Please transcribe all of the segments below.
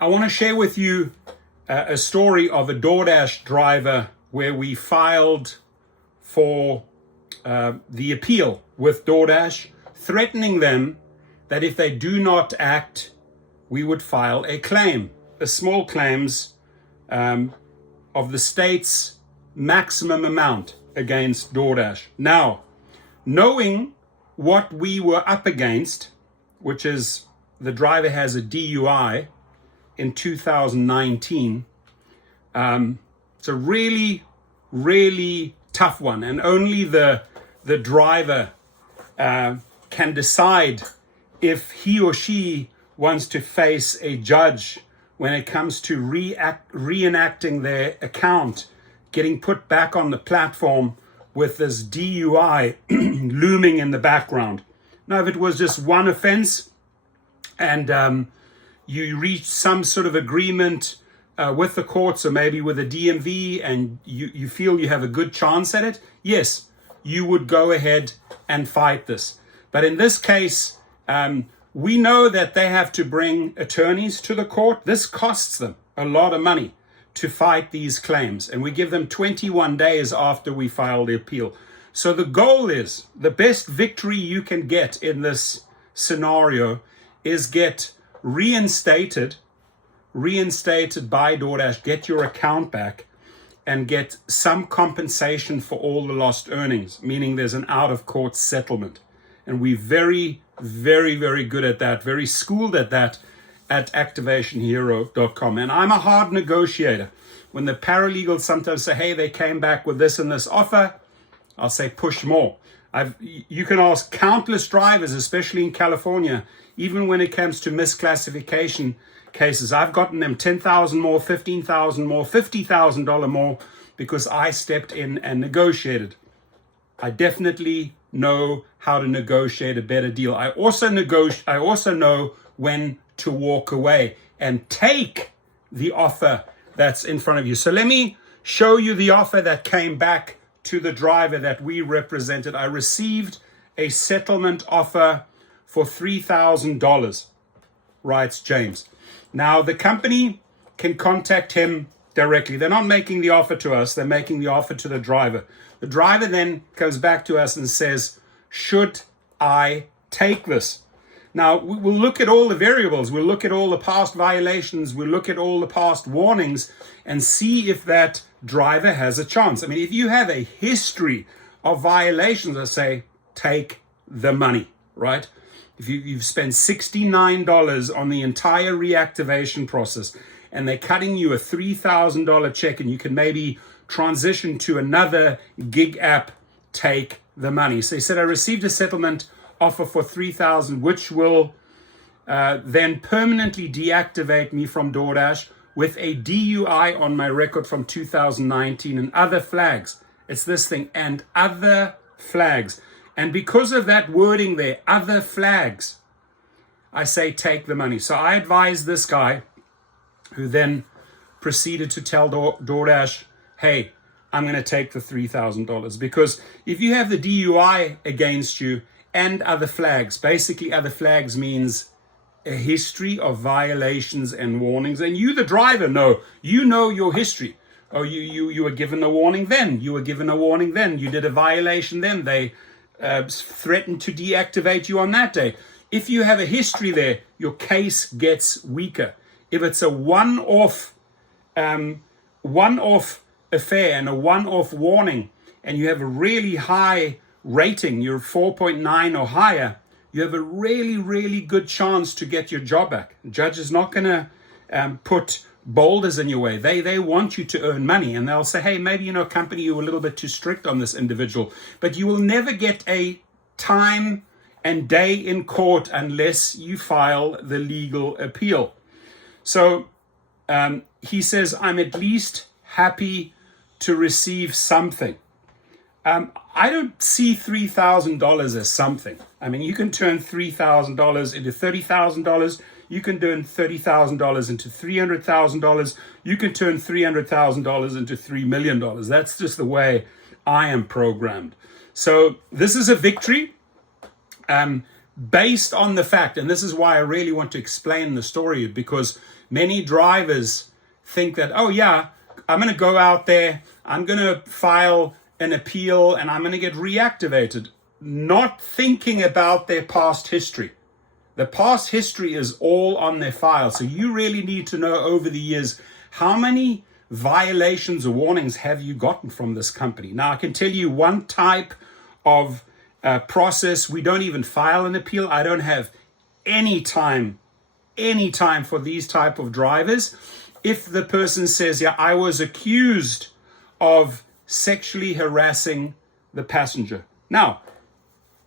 I want to share with you a story of a Doordash driver where we filed for the appeal with Doordash, threatening them that if they do not act, we would file a claim, a small claims of the state's maximum amount against Doordash. Now, knowing what we were up against, which is the driver has a DUI in 2019, it's a really, really tough one, and only the driver can decide if he or she wants to face a judge when it comes to reenacting their account, getting put back on the platform with this DUI looming in the background. Now, if it was just one offense and you reach some sort of agreement with the courts or maybe with the DMV and you feel you have a good chance at it, yes, you would go ahead and fight this. But in this case, we know that they have to bring attorneys to the court. This costs them a lot of money to fight these claims, and we give them 21 days after we file the appeal. So the goal is, the best victory you can get in this scenario is get reinstated by Doordash, get your account back, and get some compensation for all the lost earnings, meaning there's an out-of-court settlement. And we're very, very, very good at that, very schooled at that at activationhero.com. And I'm a hard negotiator. When the paralegals sometimes say, hey, they came back with this and this offer, I'll say push more. You can ask countless drivers, especially in California, even when it comes to misclassification cases, I've gotten them $10,000 more, $15,000 more, $50,000 more because I stepped in and negotiated. I definitely know how to negotiate a better deal. I also know when to walk away and take the offer that's in front of you. So let me show you the offer that came back to the driver that we represented. I received a settlement offer for $3,000, writes James. Now, the company can contact him directly. They're not making the offer to us, they're making the offer to the driver. The driver then comes back to us and says, should I take this? Now, we'll look at all the variables, we'll look at all the past violations, we'll look at all the past warnings and see if that driver has a chance. I mean, if you have a history of violations, I say, take the money, right? If you've spent $69 on the entire reactivation process and they're cutting you a $3,000 check and you can maybe transition to another gig app, take the money. So he said, I received a settlement offer for $3,000, which will then permanently deactivate me from Doordash with a DUI on my record from 2019 and other flags. It's this thing, and other flags. And because of that wording there, other flags, I say take the money. So I advised this guy, who then proceeded to tell Doordash, hey, I'm going to take the $3,000. Because if you have the DUI against you and other flags, basically other flags means a history of violations and warnings. And you, the driver, know your history. Oh, you were given a warning then. You were given a warning then. You did a violation then. They threatened to deactivate you on that day. If you have a history there, your case gets weaker. If it's a one-off affair and a one-off warning, and you have a really high rating, you're 4.9 or higher, you have a really, really good chance to get your job back. The judge is not going to put boulders in your way. They want you to earn money, and they'll say, hey, maybe, company, you were a little bit too strict on this individual, but you will never get a time and day in court unless you file the legal appeal. So he says, I'm at least happy to receive something. I don't see $3,000 as something. I mean, you can turn $3,000 into $30,000. You can turn $30,000 into $300,000. You can turn $300,000 into $3 million. That's just the way I am programmed. So this is a victory. based on the fact, and this is why I really want to explain the story, because many drivers think that, oh yeah, I'm going to go out there, I'm going to file an appeal, and I'm going to get reactivated, not thinking about their past history. The past history is all on their file. So you really need to know over the years, how many violations or warnings have you gotten from this company? Now, I can tell you one type of process. We don't even file an appeal. I don't have any time for these type of drivers. If the person says, yeah, I was accused of sexually harassing the passenger. Now,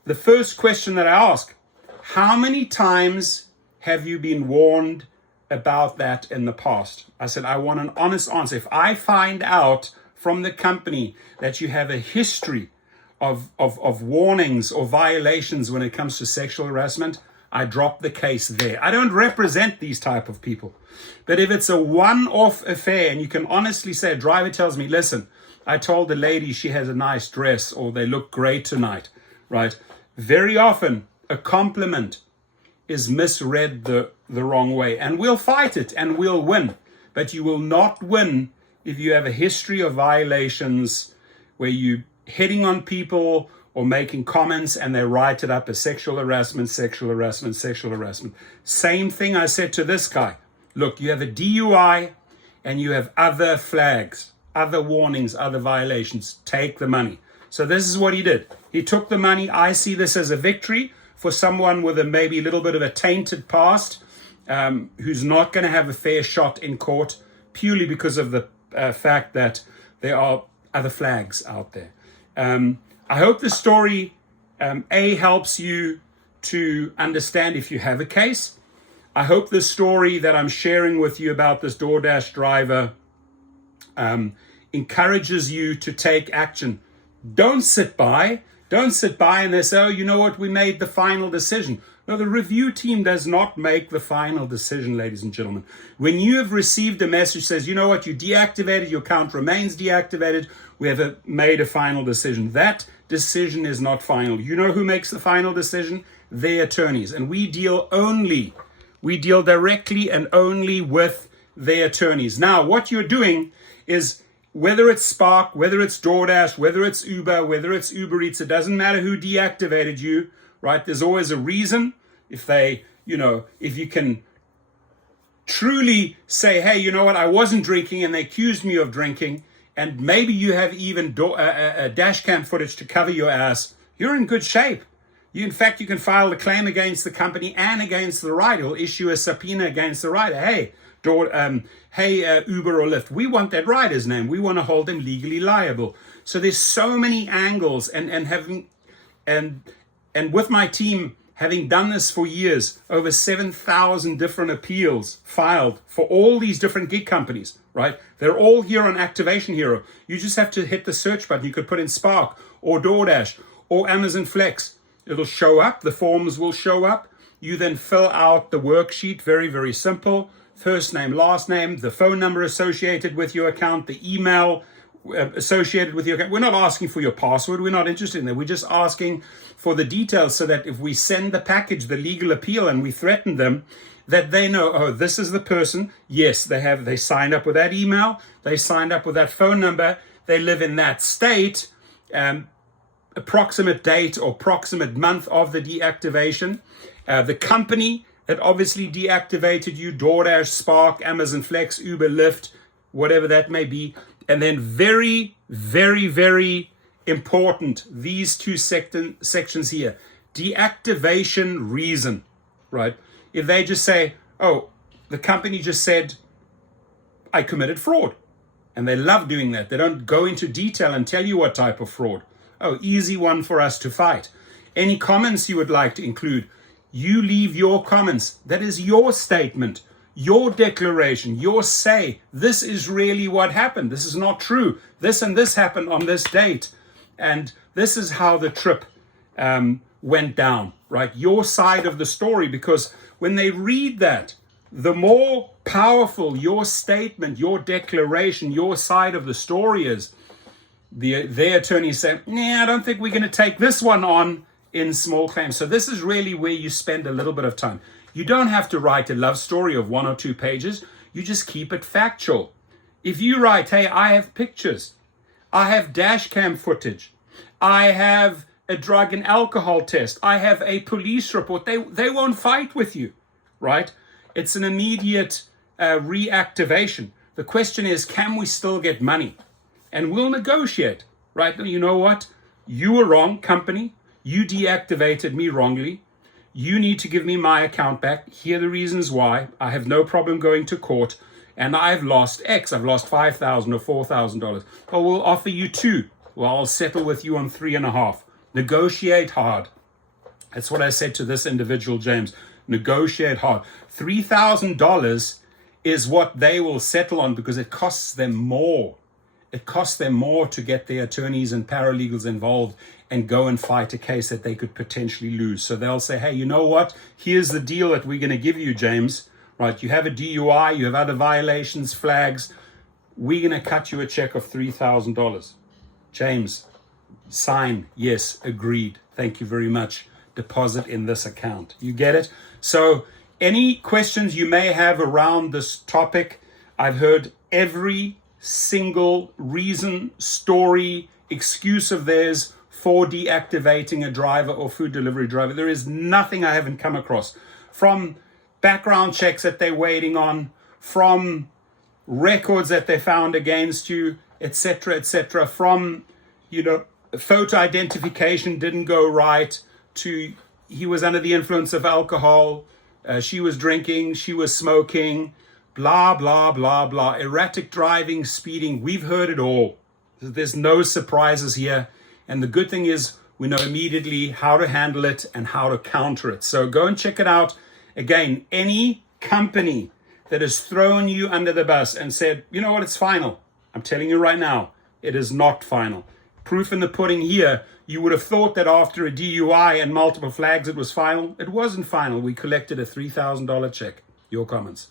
the first question that I ask, how many times have you been warned about that in the past? I said, I want an honest answer. If I find out from the company that you have a history of warnings or violations when it comes to sexual harassment, I drop the case there. I don't represent these type of people. But if it's a one-off affair and you can honestly say, a driver tells me, listen, I told the lady she has a nice dress or they look great tonight, right? Very often, a compliment is misread the wrong way, and we'll fight it and we'll win. But you will not win if you have a history of violations where you hitting on people or making comments and they write it up as sexual harassment, sexual harassment, sexual harassment. Same thing I said to this guy. Look, you have a DUI and you have other flags, other warnings, other violations. Take the money. So this is what he did. He took the money. I see this as a victory for someone with a maybe a little bit of a tainted past, who's not going to have a fair shot in court purely because of the fact that there are other flags out there. I hope the story, helps you to understand if you have a case. I hope the story that I'm sharing with you about this Doordash driver encourages you to take action. Don't sit by and they say, oh, you know what, we made the final decision. No, the review team does not make the final decision, ladies and gentlemen. When you have received a message that says, you know what, you deactivated, your account remains deactivated, we have made a final decision. That decision is not final. You know who makes the final decision? Their attorneys. And we deal directly and only with their attorneys. Now, what you're doing is, whether it's Spark, whether it's Doordash, whether it's Uber, whether it's Uber Eats, it doesn't matter who deactivated you, right? There's always a reason. If if you can truly say, hey, you know what, I wasn't drinking and they accused me of drinking, and maybe you have even dash cam footage to cover your ass, you're in good shape. In fact, you can file a claim against the company and against the rider. You'll issue a subpoena against the rider. Hey, Uber or Lyft, we want that rider's name. We want to hold them legally liable. So there's so many angles, and with my team having done this for years, over 7,000 different appeals filed for all these different gig companies, right? They're all here on Activation Hero. You just have to hit the search button. You could put in Spark or Doordash or Amazon Flex. It'll show up. The forms will show up. You then fill out the worksheet. Very, very simple. First name, last name, the phone number associated with your account, the email associated with your account. We're not asking for your password. We're not interested in that. We're just asking for the details so that if we send the package, the legal appeal, and we threaten them, that they know, oh, this is the person. Yes, they signed up with that email. They signed up with that phone number. They live in that state. Approximate date or approximate month of the deactivation. The company that obviously deactivated you, Doordash, Spark, Amazon Flex, Uber, Lyft, whatever that may be. And then very, very, very important, these two sections here. Deactivation reason, right? If they just say, oh, the company just said, I committed fraud. And they love doing that. They don't go into detail and tell you what type of fraud. Oh, easy one for us to fight. Any comments you would like to include, you leave your comments. That is your statement, your declaration, your say. This is really what happened. This is not true. This and this happened on this date. And this is how the trip went down, right? Your side of the story, because when they read that, the more powerful your statement, your declaration, your side of the story is, their attorneys say, nah, I don't think we're going to take this one on in small claims. So this is really where you spend a little bit of time. You don't have to write a love story of 1 or 2 pages. You just keep it factual. If you write, hey, I have pictures, I have dash cam footage, I have a drug and alcohol test, I have a police report, they won't fight with you, right? It's an immediate reactivation. The question is, can we still get money? And we'll negotiate, right? You know what? You were wrong, company. You deactivated me wrongly. You need to give me my account back. Here are the reasons why. I have no problem going to court, and I've lost X. I've lost $5,000 or $4,000. Oh, we'll offer you 2. Well, I'll settle with you on 3.5. Negotiate hard. That's what I said to this individual, James. Negotiate hard. $3,000 is what they will settle on because it costs them more. It costs them more to get their attorneys and paralegals involved and go and fight a case that they could potentially lose. So they'll say, hey, you know what? Here's the deal that we're going to give you, James. Right? You have a DUI, you have other violations, flags. We're going to cut you a check of $3,000. James, sign. Yes, agreed. Thank you very much. Deposit in this account. You get it? So any questions you may have around this topic, I've heard every single reason, story, excuse of theirs for deactivating a driver or food delivery driver. There is nothing I haven't come across. From background checks that they're waiting on, from records that they found against you, etc., from, photo identification didn't go right, to he was under the influence of alcohol, she was drinking, she was smoking, blah, blah, blah, blah, erratic driving, speeding. We've heard it all. There's no surprises here. And the good thing is we know immediately how to handle it and how to counter it. So go and check it out. Again, any company that has thrown you under the bus and said, you know what, it's final. I'm telling you right now, it is not final. Proof in the pudding here. You would have thought that after a DUI and multiple flags it was final. It wasn't final. We collected a $3,000 check. Your comments.